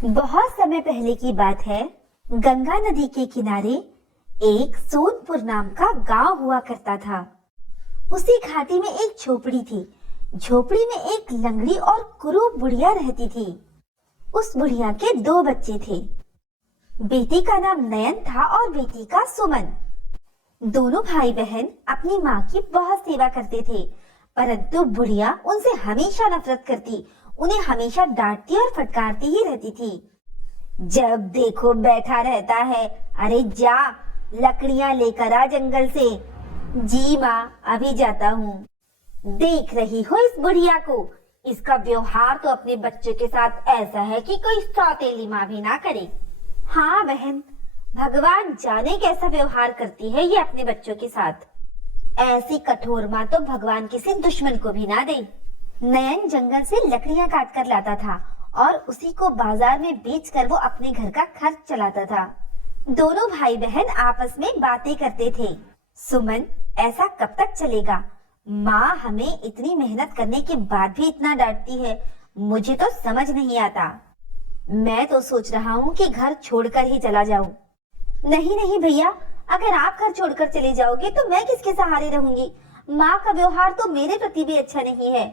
बहुत समय पहले की बात है। गंगा नदी के किनारे एक सोनपुर नाम का गांव हुआ करता था। उसी घाटी में एक झोपड़ी थी। झोपड़ी में एक लंगड़ी और कुरूप बुढ़िया रहती थी। उस बुढ़िया के दो बच्चे थे। बेटी का नाम नयन था और बेटी का सुमन। दोनों भाई बहन अपनी माँ की बहुत सेवा करते थे, परंतु बुढ़िया उनसे हमेशा नफरत करती, उन्हें हमेशा डांटती और फटकारती ही रहती थी। जब देखो बैठा रहता है, अरे जा लकड़ियां लेकर आ जंगल से। जी माँ, अभी जाता हूँ। देख रही हो इस बुढ़िया को, इसका व्यवहार तो अपने बच्चे के साथ ऐसा है कि कोई सौतेली माँ भी ना करे। हाँ बहन, भगवान जाने कैसा व्यवहार करती है ये अपने बच्चों के साथ। ऐसी कठोर माँ तो भगवान किसी दुश्मन को भी ना दे। नयन जंगल से लकड़ियां काट कर लाता था और उसी को बाजार में बेचकर वो अपने घर का खर्च चलाता था। दोनों भाई बहन आपस में बातें करते थे। सुमन, ऐसा कब तक चलेगा? माँ हमें इतनी मेहनत करने के बाद भी इतना डांटती है, मुझे तो समझ नहीं आता। मैं तो सोच रहा हूँ कि घर छोड़कर ही चला जाऊं। नहीं नहीं भैया, अगर आप घर छोड़कर चले जाओगे तो मैं किसके सहारे रहूंगी? माँ का व्यवहार तो मेरे प्रति भी अच्छा नहीं है।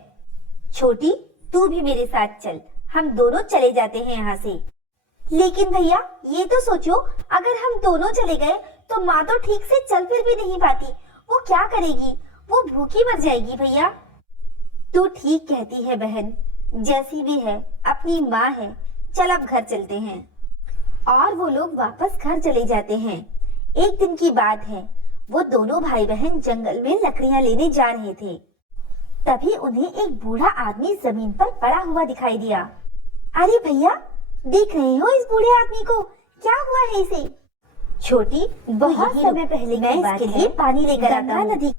छोटी, तू भी मेरे साथ चल, हम दोनों चले जाते हैं यहाँ से। लेकिन भैया, ये तो सोचो, अगर हम दोनों चले गए तो माँ तो ठीक से चल फिर भी नहीं पाती। वो क्या करेगी? वो भूखी मर जाएगी भैया। तू ठीक कहती है बहन, जैसी भी है अपनी माँ है। चल अब घर चलते हैं। और वो लोग वापस घर चले जाते हैं। एक दिन की बात है, वो दोनों भाई बहन जंगल में लकड़ियां लेने जा रहे थे। तभी उन्हें एक बूढ़ा आदमी जमीन पर पड़ा हुआ दिखाई दिया। अरे भैया, देख रहे हो इस बूढ़े आदमी को? क्या हुआ है इसे? छोटी, बहुत समय पहले मैं इसके लिए पानी लेकर आता हूँ।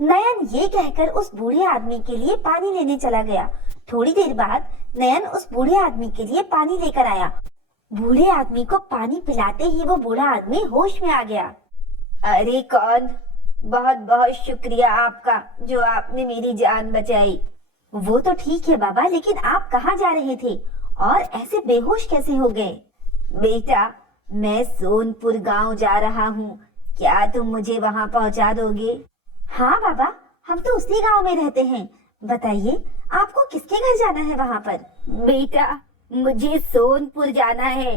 नयन ये कहकर उस बूढ़े आदमी के लिए पानी लेने चला गया। थोड़ी देर बाद नयन उस बूढ़े आदमी के लिए पानी लेकर आया। बूढ़े आदमी को पानी पिलाते ही वो बूढ़ा आदमी होश में आ गया। अरे कौन, बहुत बहुत शुक्रिया आपका जो आपने मेरी जान बचाई। वो तो ठीक है बाबा, लेकिन आप कहाँ जा रहे थे और ऐसे बेहोश कैसे हो गए? बेटा, मैं सोनपुर गांव जा रहा हूँ, क्या तुम मुझे वहाँ पहुँचा दोगे? हाँ बाबा, हम तो उसी गांव में रहते हैं। बताइए, आपको किसके घर जाना है वहाँ पर? बेटा, मुझे सोनपुर जाना है।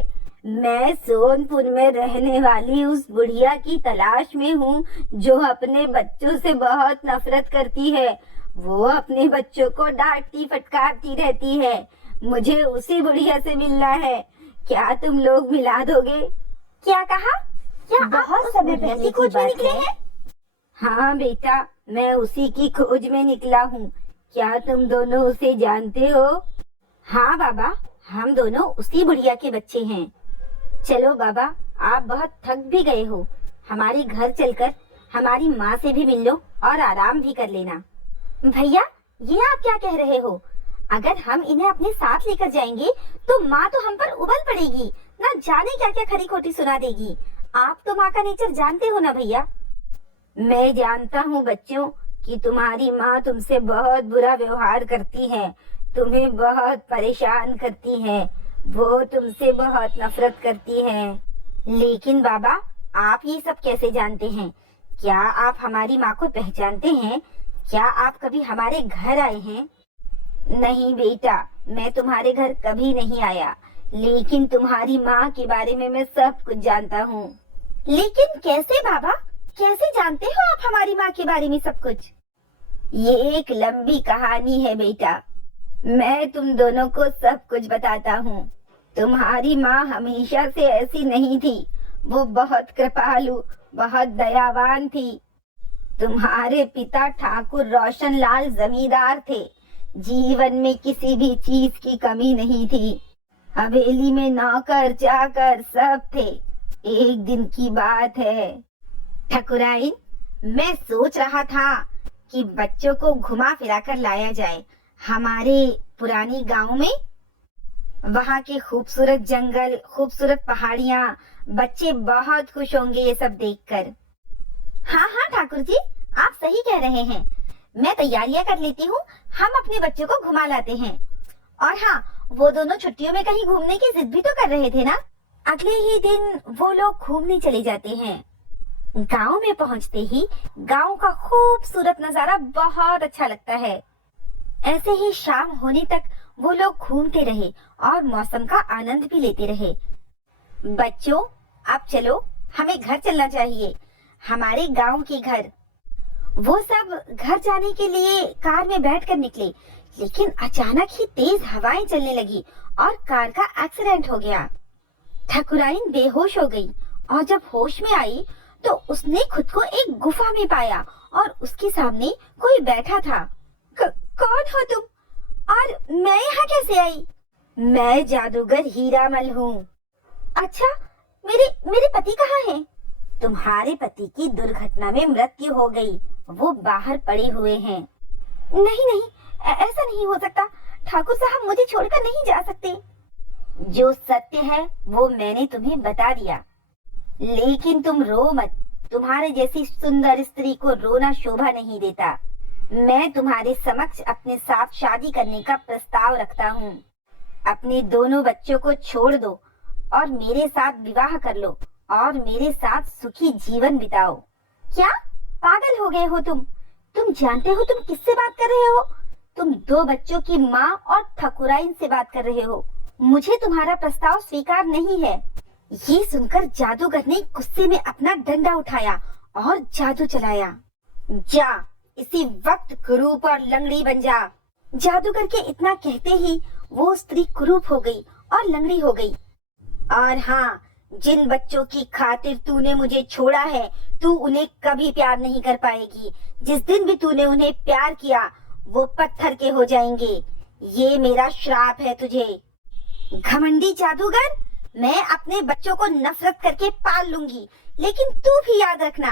मैं सोनपुर में रहने वाली उस बुढ़िया की तलाश में हूँ जो अपने बच्चों से बहुत नफरत करती है। वो अपने बच्चों को डांटती फटकारती रहती है। मुझे उसी बुढ़िया से मिलना है। क्या तुम लोग मिला दोगे? क्या कहा? क्या बहुत समय पहले खोज में निकले हैं? हाँ बेटा, मैं उसी की खोज में निकला हूँ। क्या तुम दोनों उसे जानते हो? हाँ बाबा, हम दोनों उसी बुढ़िया के बच्चे हैं। चलो बाबा, आप बहुत थक भी गए हो, हमारे घर चलकर हमारी माँ से भी मिल लो और आराम भी कर लेना। भैया, ये आप क्या कह रहे हो? अगर हम इन्हें अपने साथ लेकर जाएंगे तो माँ तो हम पर उबल पड़ेगी, ना जाने क्या क्या खरी खोटी सुना देगी। आप तो माँ का नेचर जानते हो ना भैया। मैं जानता हूँ बच्चों कि तुम्हारी माँ तुमसे बहुत बुरा व्यवहार करती है, तुम्हें बहुत परेशान करती है, वो तुमसे बहुत नफरत करती है। लेकिन बाबा, आप ये सब कैसे जानते हैं? क्या आप हमारी माँ को पहचानते हैं? क्या आप कभी हमारे घर आए हैं? नहीं बेटा, मैं तुम्हारे घर कभी नहीं आया, लेकिन तुम्हारी माँ के बारे में मैं सब कुछ जानता हूँ। लेकिन कैसे बाबा, कैसे जानते हो आप हमारी माँ के बारे में सब कुछ? ये एक लंबी कहानी है बेटा, मैं तुम दोनों को सब कुछ बताता हूँ। तुम्हारी माँ हमेशा से ऐसी नहीं थी, वो बहुत कृपालु, बहुत दयावान थी। तुम्हारे पिता ठाकुर रोशन लाल जमींदार थे, जीवन में किसी भी चीज की कमी नहीं थी। हवेली में नौकर चाकर सब थे। एक दिन की बात है ठकुराइन, मैं सोच रहा था कि बच्चों को घुमा फिरा कर लाया जाए हमारे पुरानी गांव में। वहाँ के खूबसूरत जंगल, खूबसूरत पहाड़ियाँ, बच्चे बहुत खुश होंगे ये सब देखकर। हाँ हाँ ठाकुर जी, आप सही कह रहे हैं। मैं तैयारियां कर लेती हूँ, हम अपने बच्चों को घुमा लाते हैं। और हाँ, वो दोनों छुट्टियों में कहीं घूमने की जिद भी तो कर रहे थे ना। अगले ही दिन वो लोग घूमने चले जाते हैं। गांव में पहुंचते ही गांव का खूबसूरत नजारा बहुत अच्छा लगता है। ऐसे ही शाम होने तक वो लोग घूमते रहे और मौसम का आनंद भी लेते रहे। बच्चों, अब चलो, हमें घर चलना चाहिए, हमारे गांव के घर। वो सब घर जाने के लिए कार में बैठकर निकले, लेकिन अचानक ही तेज हवाएं चलने लगी और कार का एक्सीडेंट हो गया। ठकुराइन बेहोश हो गई और जब होश में आई तो उसने खुद को एक गुफा में पाया और उसके सामने कोई बैठा था। कौन हो तुम और मैं यहाँ कैसे आई? मैं जादूगर हीरामल हूँ। अच्छा, मेरे पति कहाँ हैं? तुम्हारे पति की दुर्घटना में मृत्यु हो गई, वो बाहर पड़े हुए हैं। नहीं, ऐसा नहीं हो सकता। ठाकुर साहब मुझे छोड़कर नहीं जा सकते। जो सत्य है वो मैंने तुम्हें बता दिया, लेकिन तुम रो मत। तुम्हारे जैसी सुंदर स्त्री को रोना शोभा नहीं देता। मैं तुम्हारे समक्ष अपने साथ शादी करने का प्रस्ताव रखता हूँ। अपने दोनों बच्चों को छोड़ दो और मेरे साथ विवाह कर लो और मेरे साथ सुखी जीवन बिताओ। क्या पागल हो गए हो तुम? तुम जानते हो तुम किससे बात कर रहे हो? तुम 2 बच्चों की माँ और ठकुराइन से बात कर रहे हो। मुझे तुम्हारा प्रस्ताव स्वीकार नहीं है। ये सुनकर जादूगर ने गुस्से में अपना डंडा उठाया और जादू चलाया। जा, इसी वक्त कुरूप और लंगड़ी बन जा। जादूगर के इतना कहते ही वो स्त्री कुरूप हो गई और लंगड़ी हो गई। और हाँ, जिन बच्चों की खातिर तूने मुझे छोड़ा है, तू उन्हें कभी प्यार नहीं कर पाएगी। जिस दिन भी तूने उन्हें प्यार किया, वो पत्थर के हो जाएंगे। ये मेरा श्राप है तुझे। घमंडी जादूगर, मैं अपने बच्चों को नफरत करके पाल लूंगी, लेकिन तू भी याद रखना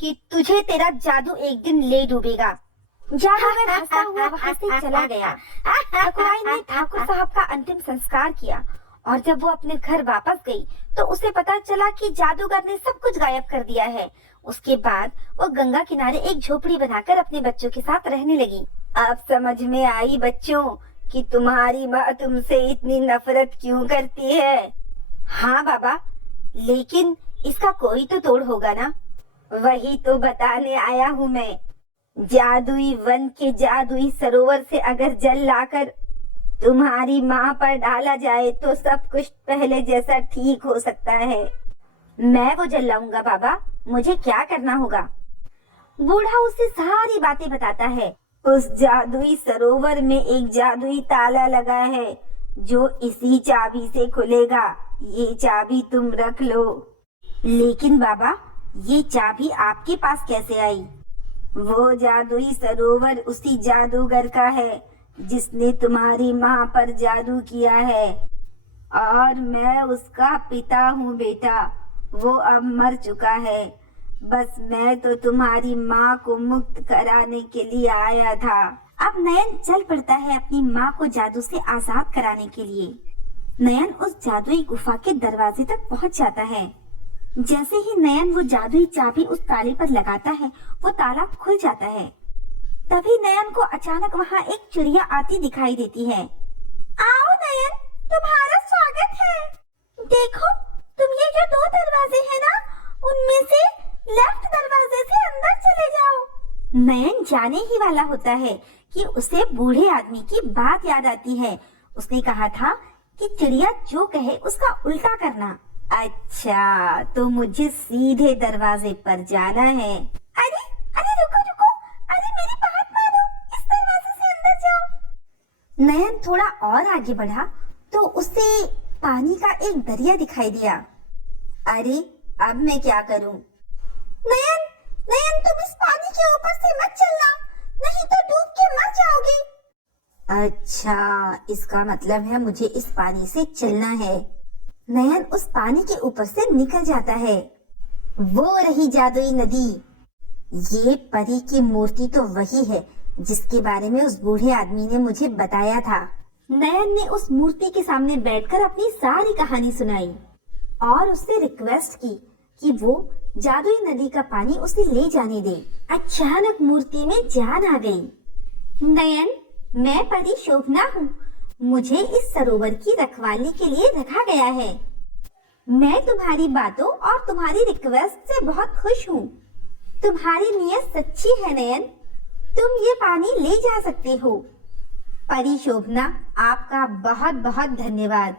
कि तुझे तेरा जादू एक दिन ले डूबेगा। जादूगर हंसता हुआ वहाँ से चला गया। ठकुराइन ने ठाकुर साहब का अंतिम संस्कार किया और जब वो अपने घर वापस गई तो उसे पता चला कि जादूगर ने सब कुछ गायब कर दिया है। उसके बाद वो गंगा किनारे एक झोपड़ी बनाकर अपने बच्चों के साथ रहने लगी। अब समझ में आई बच्चों कि तुम्हारी माँ तुमसे इतनी नफरत क्यों करती है। हाँ बाबा, लेकिन इसका कोई तो तोड़ होगा ना। वही तो बताने आया हूँ मैं। जादुई वन के जादुई सरोवर से अगर जल लाकर तुम्हारी माँ पर डाला जाए तो सब कुछ पहले जैसा ठीक हो सकता है। मैं वो जल लाऊंगा बाबा, मुझे क्या करना होगा? बूढ़ा उसे सारी बातें बताता है। उस जादुई सरोवर में एक जादुई ताला लगा है जो इसी चाबी से खुलेगा। ये चाबी तुम रख लो। लेकिन बाबा, ये चाबी आपके पास कैसे आई? वो जादुई सरोवर उसी जादूगर का है जिसने तुम्हारी माँ पर जादू किया है, और मैं उसका पिता हूँ बेटा। वो अब मर चुका है। बस मैं तो तुम्हारी माँ को मुक्त कराने के लिए आया था। अब नयन चल पड़ता है अपनी माँ को जादू से आजाद कराने के लिए। नयन उस जादुई गुफा के दरवाजे तक पहुँच जाता है। जैसे ही नयन वो जादुई चाबी उस ताले पर लगाता है, वो ताला खुल जाता है। तभी नयन को अचानक वहाँ एक चिड़िया आती दिखाई देती है। आओ नयन, तुम्हारा स्वागत है। देखो, तुम ये जो 2 दरवाजे हैं ना, उनमें से लेफ्ट दरवाजे से अंदर चले जाओ। नयन जाने ही वाला होता है कि उसे बूढ़े आदमी की बात याद आती है। उसने कहा था कि चिड़िया जो कहे उसका उल्टा करना। अच्छा, तो मुझे सीधे दरवाजे पर जाना है। अरे अरे रुको रुको, अरे मेरी बात मानो, इस दरवाजे से अंदर जाओ। नयन थोड़ा और आगे बढ़ा तो उसे पानी का एक दरिया दिखाई दिया। अरे अब मैं क्या करूं? नयन, नयन तुम इस पानी के ऊपर से मत चलना, नहीं तो डूब के मर जाओगी। अच्छा, इसका मतलब है मुझे इस पानी से चलना है। नयन उस पानी के ऊपर से निकल जाता है। वो रही जादुई नदी। ये परी की मूर्ति तो वही है जिसके बारे में उस बूढ़े आदमी ने मुझे बताया था। नयन ने उस मूर्ति के सामने बैठकर अपनी सारी कहानी सुनाई और उससे रिक्वेस्ट की कि वो जादुई नदी का पानी उसे ले जाने दे। अचानक मूर्ति में जान आ गई। नयन, मैं परी शोभना हूँ। मुझे इस सरोवर की रखवाली के लिए रखा गया है। मैं तुम्हारी बातों और तुम्हारी रिक्वेस्ट से बहुत खुश हूँ। तुम्हारी नीयत सच्ची है नयन, तुम ये पानी ले जा सकते हो। परी शोभना, आपका बहुत बहुत धन्यवाद।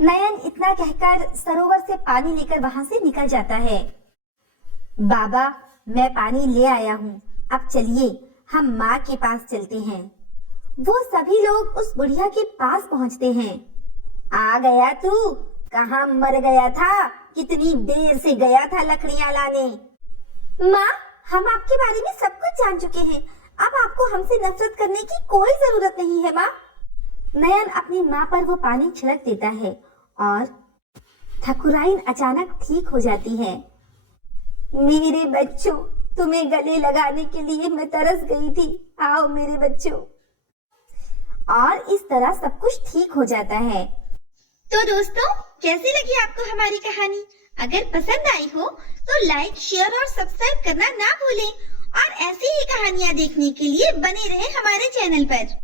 नयन इतना कहकर सरोवर से पानी लेकर वहां से निकल जाता है। बाबा, मैं पानी ले आया हूँ, अब चलिए हम माँ के पास चलते हैं। वो सभी लोग उस बुढ़िया के पास पहुँचते हैं। आ गया तू? कहाँ मर गया था? कितनी देर से गया था लकड़ियाँ लाने? माँ, हम आपके बारे में सब कुछ जान चुके हैं, अब आपको हमसे नफरत करने की कोई जरूरत नहीं है माँ। नयन अपनी माँ पर वो पानी छिड़क देता है और ठकुराइन अचानक ठीक हो जाती है। मेरे बच्चों, तुम्हें गले लगाने के लिए मैं तरस गई थी, आओ मेरे बच्चों। और इस तरह सब कुछ ठीक हो जाता है। तो दोस्तों, कैसी लगी आपको हमारी कहानी? अगर पसंद आई हो तो लाइक, शेयर और सब्सक्राइब करना ना भूलें और ऐसी ही कहानियाँ देखने के लिए बने रहें हमारे चैनल पर।